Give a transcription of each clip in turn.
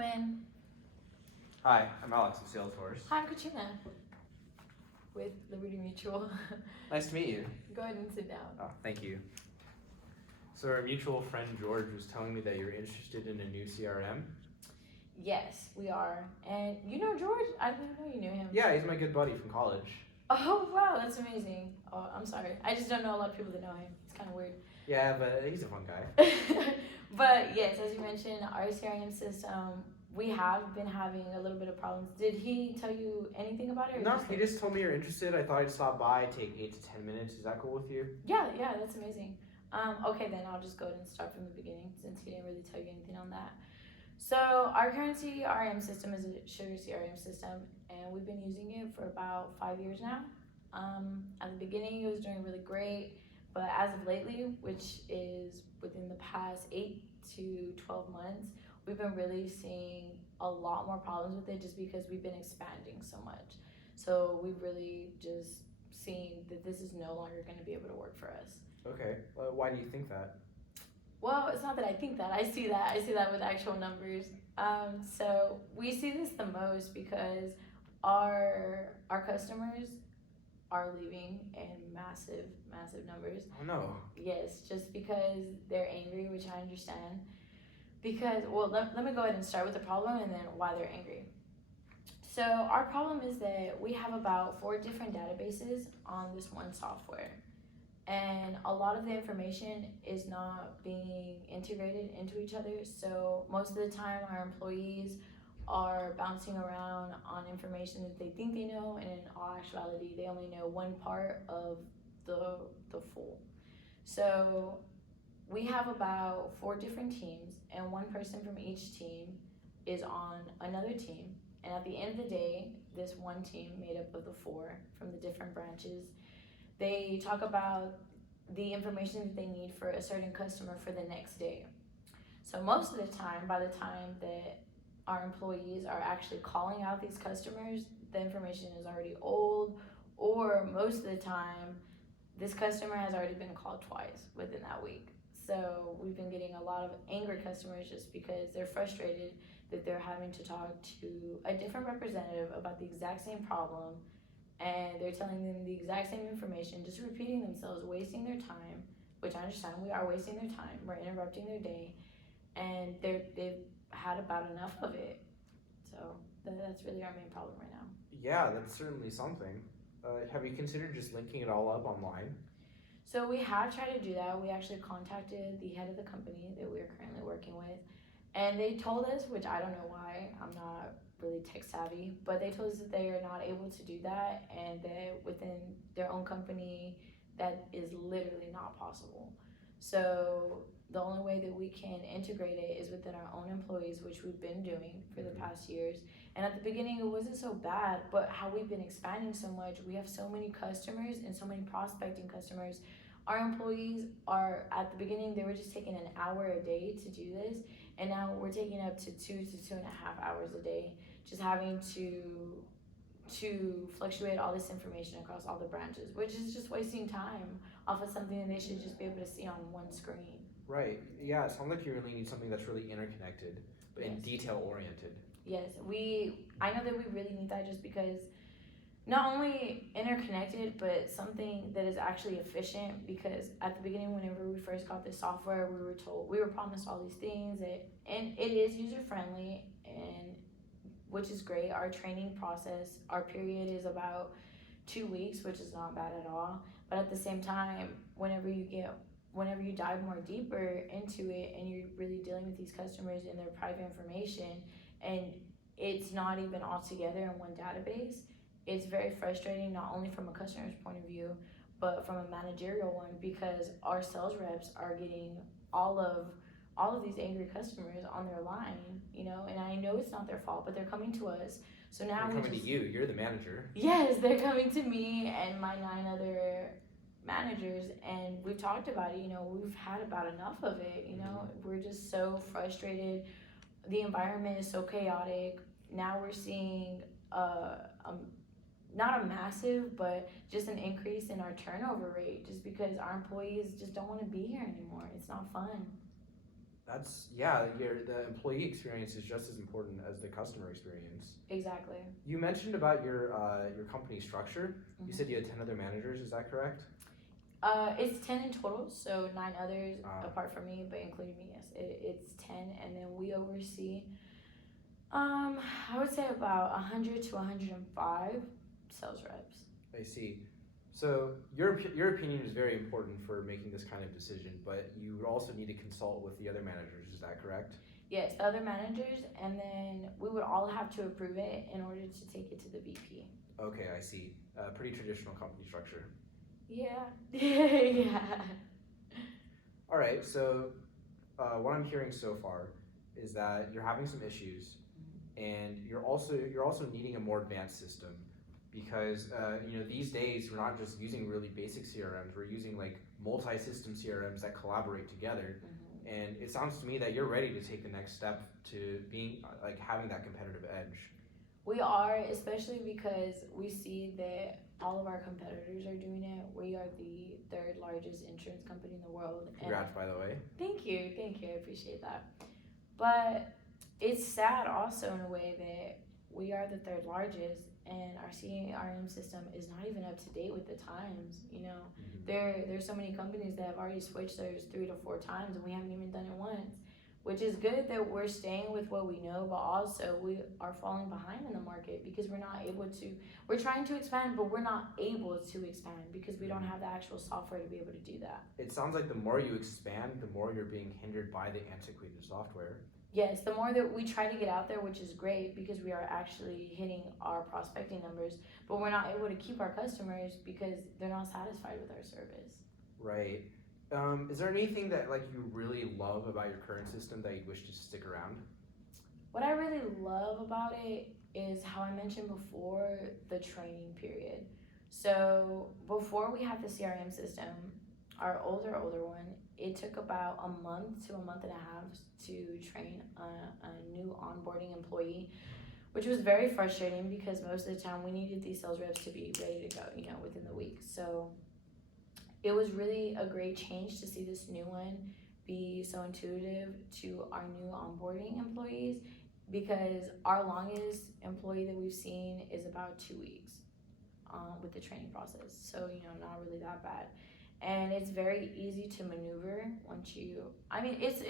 come in. Hi, I'm Alex of Salesforce. Hi, I'm Katrina with Liberty Mutual. Nice to meet you. Go ahead and sit down. Oh, thank you. So our mutual friend George was telling me that you're interested in a new CRM. Yes, we are. And you know George? I didn't know you knew him. Yeah, he's my good buddy from college. Oh, wow, that's amazing. Oh, I'm sorry. I just don't know a lot of people that know him. It's kind of weird. Yeah, but he's a fun guy. But yes, as you mentioned, our CRM system, we have been having a little bit of problems. Did he tell you anything about it? Or No, he just told me you're interested. I thought I'd stop by, take 8 to 10 minutes. Is that cool with you? Yeah, that's amazing. Okay, then I'll just go ahead and start from the beginning since he didn't really tell you anything on that. So our current CRM system is a Sugar CRM system, and we've been using it for about 5 years now. At the beginning, it was doing really great, but as of lately, which is within the past 8 to 12 months, we've been really seeing a lot more problems with it just because we've been expanding so much. So we've really just seen that this is no longer going to be able to work for us. Okay. Why do you think that? Well, it's not that I think that. I see that with actual numbers. So we see this the most because our customers are leaving in massive numbers. Oh no. Yes, just because they're angry, which I understand. Because, well, let me go ahead and start with the problem and then why they're angry. So our problem is that we have about 4 different databases on this one software. And a lot of the information is not being integrated into each other. So most of the time our employees are bouncing around on information that they think they know, and in all actuality they only know one part of the full. So we have about 4 different teams, and one person from each team is on another team. And at the end of the day, this one team made up of the 4 from the different branches, they talk about the information that they need for a certain customer for the next day. So most of the time, by the time that our employees are actually calling out these customers, the information is already old, or most of the time, this customer has already been called twice within that week. So we've been getting a lot of angry customers just because they're frustrated that they're having to talk to a different representative about the exact same problem, and they're telling them the exact same information, just repeating themselves, wasting their time, which I understand we are wasting their time, we're interrupting their day, and they've had about enough of it. So that's really our main problem right now. Yeah, that's certainly something. Have you considered just linking it all up online? So we have tried to do that. We actually contacted the head of the company that we are currently working with, and they told us, which I don't know why, I'm not really tech savvy, but they told us that they are not able to do that, and that within their own company that is literally not possible. So the only way that we can integrate it is within our own employees, which we've been doing for the past years. And at the beginning it wasn't so bad, but how we've been expanding so much, we have so many customers and so many prospecting customers. Our employees are, at the beginning they were just taking an hour a day to do this, and now we're taking up to 2 to 2.5 hours a day, just having to fluctuate all this information across all the branches, which is just wasting time off of something that they should just be able to see on one screen. Right. Yeah, it sounds like you really need something that's really interconnected, but Yes. and detail oriented. Yes, I know that we really need that just because not only interconnected, but something that is actually efficient, because at the beginning, whenever we first got this software, we were promised all these things, and it is user friendly, and which is great. Our training process, our period is about 2 weeks, which is not bad at all. But at the same time, whenever you dive more deeper into it and you're really dealing with these customers and their private information, and it's not even all together in one database, it's very frustrating, not only from a customer's point of view, but from a managerial one, because our sales reps are getting all of these angry customers on their line, and I know it's not their fault, but they're coming to us. So now they're coming to you, you're the manager. Yes, they're coming to me and my 9 other managers, and we've talked about it. We've had about enough of it. We're just so frustrated. The environment is so chaotic. Now we're seeing not a massive, but just an increase in our turnover rate, just because our employees just don't want to be here anymore. It's not fun. The employee experience is just as important as the customer experience. Exactly. You mentioned about your company structure. You Mhm. said you had 10 other managers, is that correct? It's 10 in total, so 9 others Ah. apart from me, but including me, yes. It's 10, and then we oversee, I would say about 100 to 105 sales reps. I see. So your opinion is very important for making this kind of decision, but you would also need to consult with the other managers, is that correct? Yes, the other managers, and then we would all have to approve it in order to take it to the VP. Okay, I see. Pretty traditional company structure. Yeah. Yeah. All right, so what I'm hearing so far is that you're having some issues, and you're also needing a more advanced system, because these days we're not just using really basic CRMs. We're using like multi-system CRMs that collaborate together, and it sounds to me that you're ready to take the next step to being like having that competitive edge. We are, especially because we see that all of our competitors are doing it. We are the 3rd largest insurance company in the world. Congrats, by the way. Thank you, I appreciate that. But it's sad also in a way that we are the 3rd largest, and our CRM system is not even up to date with the times. There's so many companies that have already switched theirs 3 to 4 times, and we haven't even done it once. Which is good that we're staying with what we know, but also we are falling behind in the market because we're trying to expand, but we're not able to expand because we don't have the actual software to be able to do that. It sounds like the more you expand, the more you're being hindered by the antiquated software. Yes, the more that we try to get out there, which is great because we are actually hitting our prospecting numbers, but we're not able to keep our customers because they're not satisfied with our service. Right. Is there anything that like you really love about your current system that you wish to stick around? What I really love about it is how I mentioned before, the training period. So before we had the CRM system, our older one, it took about a month to a month and a half to train a new onboarding employee, which was very frustrating because most of the time we needed these sales reps to be ready to go, within the week. So it was really a great change to see this new one be so intuitive to our new onboarding employees, because our longest employee that we've seen is about 2 weeks with the training process. So, not really that bad. And it's very easy to maneuver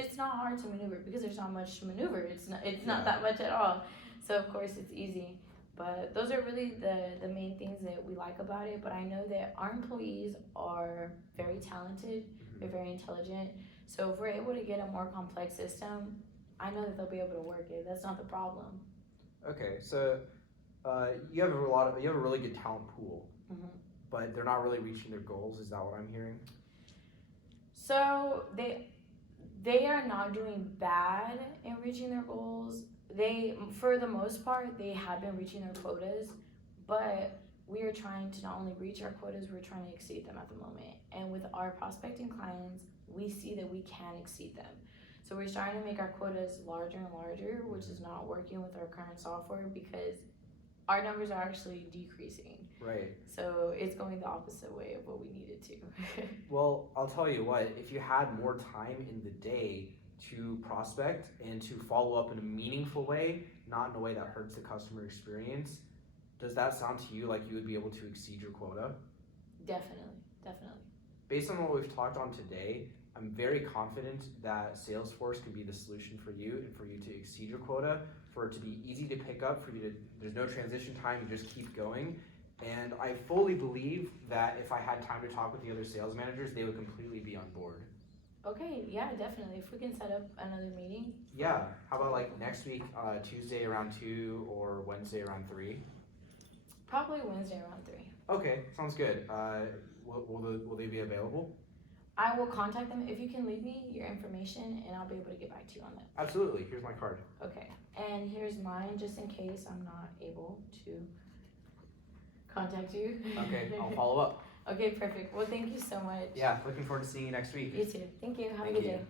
it's not hard to maneuver because there's not much to maneuver. It's not that much at all. So of course it's easy. But those are really the main things that we like about it. But I know that our employees are very talented, they're very intelligent. So if we're able to get a more complex system, I know that they'll be able to work it. That's not the problem. Okay, so you have a really good talent pool, but they're not really reaching their goals. Is that what I'm hearing? So they are not doing bad in reaching their goals. For the most part, they have been reaching their quotas, but we are trying to not only reach our quotas, we're trying to exceed them at the moment. And with our prospecting clients, we see that we can exceed them. So we're starting to make our quotas larger and larger, which is not working with our current software because our numbers are actually decreasing. Right. So it's going the opposite way of what we needed to. Well, I'll tell you what, if you had more time in the day to prospect and to follow up in a meaningful way, not in a way that hurts the customer experience, does that sound to you like you would be able to exceed your quota? Definitely. Based on what we've talked on today, I'm very confident that Salesforce can be the solution for you and for you to exceed your quota, for it to be easy to pick up, there's no transition time, you just keep going. And I fully believe that if I had time to talk with the other sales managers, they would completely be on board. Okay, yeah, definitely. If we can set up another meeting. Yeah, how about like next week, Tuesday around 2 or Wednesday around 3? Probably Wednesday around 3. Okay, sounds good. Will they be available? I will contact them. If you can leave me your information, and I'll be able to get back to you on that. Absolutely. Here's my card. Okay, and here's mine just in case I'm not able to contact you. Okay, I'll follow up. Okay, perfect. Well, thank you so much. Yeah, looking forward to seeing you next week. You too. Thank you. Have a Thank good you. day.